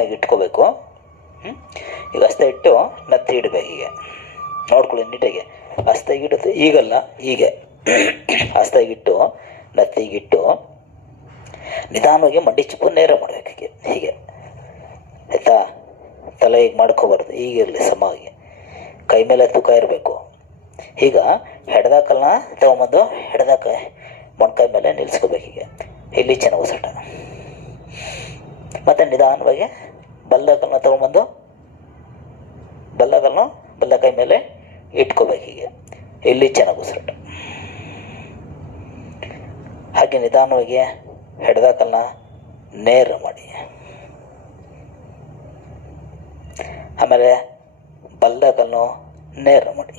ನಿಧಾನವಾಗಿ ಇಟ್ಕೋಬೇಕು. ಈಗ ಹಸ್ತ ಇಟ್ಟು ನತ್ತಿ ಇಡಬೇಕು. ಹೀಗೆ ನೋಡ್ಕೊಳ್ಳಿ ನೀಟಾಗಿ. ಹಸ್ತಾಗಿಟ್ಟು ಈಗಲ್ಲ, ಹೀಗೆ ಹಸ್ತಾಗಿಟ್ಟು ನತ್ತಿಗಿಟ್ಟು ನಿಧಾನವಾಗಿ ಮಂಡಿ ಚಿಪ್ಪು ನೇರ ಮಾಡಬೇಕು. ಹೀಗೆ ಆಯಿತಾ? ತಲೆ ಹೀಗೆ ಮಾಡ್ಕೋಬಾರ್ದು, ಹೀಗಿರಲಿ ಸಮಾಗಿ. ಕೈ ಮೇಲೆ ತೂಕ ಇರಬೇಕು. ಈಗ ಹೆಡ್ದಾಕಲ್ನ ತೊಗೊಂಬಂದು ಮೊಣಕಾಯಿ ಮೇಲೆ ನಿಲ್ಲಿಸ್ಕೋಬೇಕು. ಹೀಗೆ ಇಲ್ಲಿ ಚೆನ್ನಾಗಿ ಉಸಿರಾಟ. ಮತ್ತು ನಿಧಾನವಾಗಿ ಬಲ್ಲಕಲ್ನ ತೊಗೊಂಬಂದು ಬಲ್ಲಕೈ ಮೇಲೆ ಇಟ್ಕೋಬೇಕು. ಹೀಗೆ ಇಲ್ಲಿ ಚೆನ್ನಾಗಿ ಉಸಿರಾಟ. ಹಾಗೆ ನಿಧಾನವಾಗಿ ಹೆಡ್ದಾಕಲ್ನ ನೇರ ಮಾಡಿ. ಆಮೇಲೆ ಬಲ್ದಾಕಲ್ನು ನೇರ ಮಾಡಿ.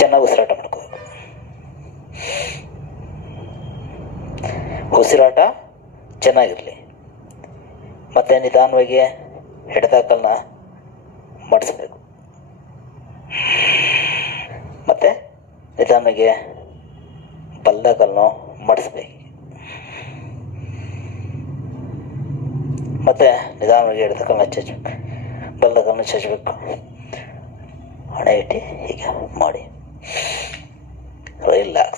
ಚೆನ್ನಾಗಿ ಉಸಿರಾಟ ಮಾಡ್ಕೋಬೇಕು. ಉಸಿರಾಟ ಚೆನ್ನಾಗಿರಲಿ. ಮತ್ತು ನಿಧಾನವಾಗಿ ಹೆಡ್ದಾಕಲ್ನ ಮಡಿಸ್ಬೇಕು. ಮತ್ತು ನಿಧಾನವಾಗಿ ಬಲ್ದಾಕಲ್ನು ಮಡಿಸ್ಬೇಕು. ಮತ್ತು ನಿಧಾನವಾಗಿ ಎಡದಕಲ್ನ ಚಚ್ಚಬೇಕು, ಬಲ್ದಾಕಲ್ನ ಚಚ್ಚಬೇಕು. ಹಣೆ ಇಟ್ಟು ಹೀಗೆ ಮಾಡಿ ರಿಲ್ಯಾಕ್ಸ್.